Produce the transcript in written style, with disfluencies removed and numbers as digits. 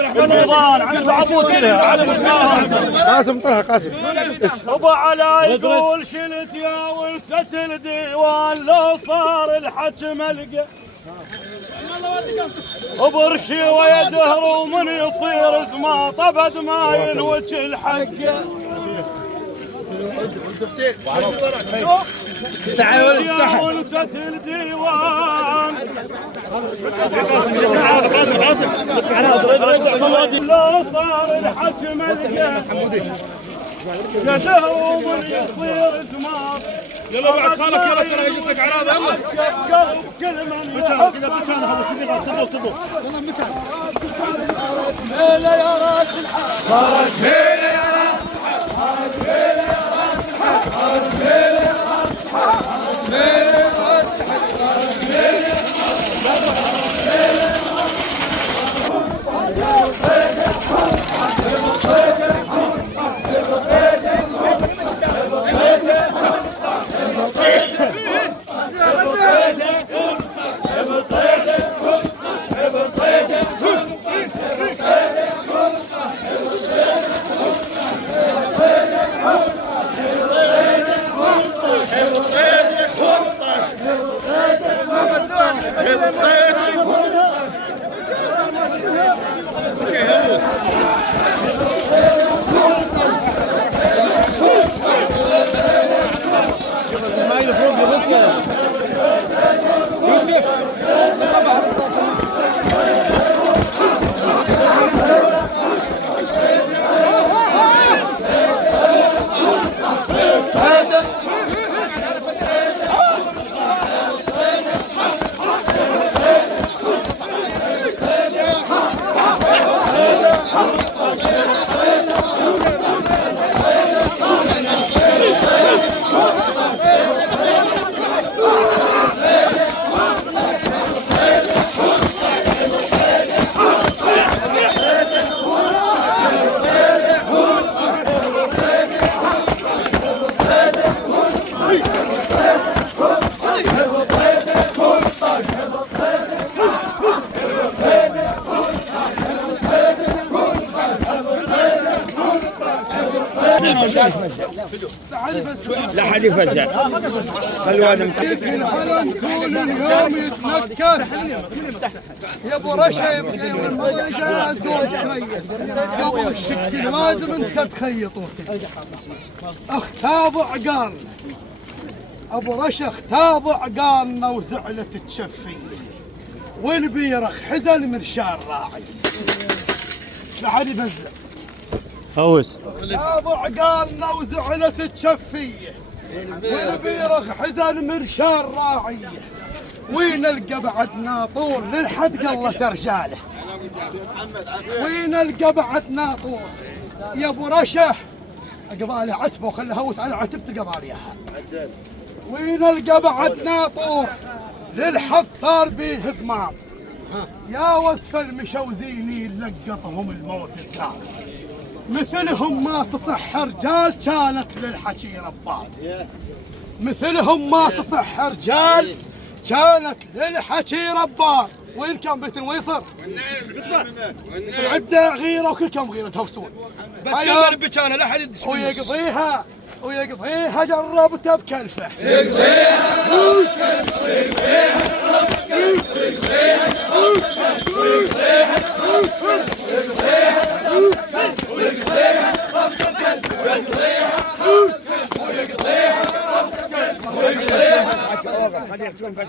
رمضان عند عبود قاسم طلع قاسم ابو علا يقول شلت يا ولسة الديوان لو صار الحكم القى وبرشي ويدهر ومن يصير زما طبد ما ينوج الحق يا ولسة الديوان لو صار الحكم القى يدهر ومن يصير زما يلا بعد خالك يلا ترى يجيك لك عراض يلا قلب كل من مكان كذا مكان هذا صديقات تفضل يلا مكان ليلة يا راس الحق صارت ليلة يا راس الحق صارت ليلة يا راس الحق صارت ليلة يا راس الحق صارت ليلة يا راس الحق صارت ليلة يا لا حد يفزع خلوا هذا العلم كل اليوم يتنكس يا ابو رشا يبقى والمضى جاز دور تريس قبل الشك الوادم انت تخيط وتلبس اختابوا عقارنا ابو رشا اختابوا عقارنا وزعلت تشفي والبيرخ حزن من شار راعي لا حد يفزع هوس اختابوا عقارنا وزعلت تشفي والبيرخ حزن من شار راعي ونلقى بعد ناطور للحد قلت رجاله ونلقى بعد ناطور يا ابو رشه اقضى عتبه وخلي هوس على عتبته قضى اياها ونلقى بعد ناطور للحد صار بيه زمام يا وصف المشوزين لقطهم الموت الكامل مثلهم ما تصح رجال كانت للحكي رباد مثلهم ما تصح رجال كانت للحكي رباد وين كان بيت الويصر؟ العدة غيرة وكل كم غيرة تهوسون بس كمل بكانه لا حد يدش ويقضيها جربته بكلفه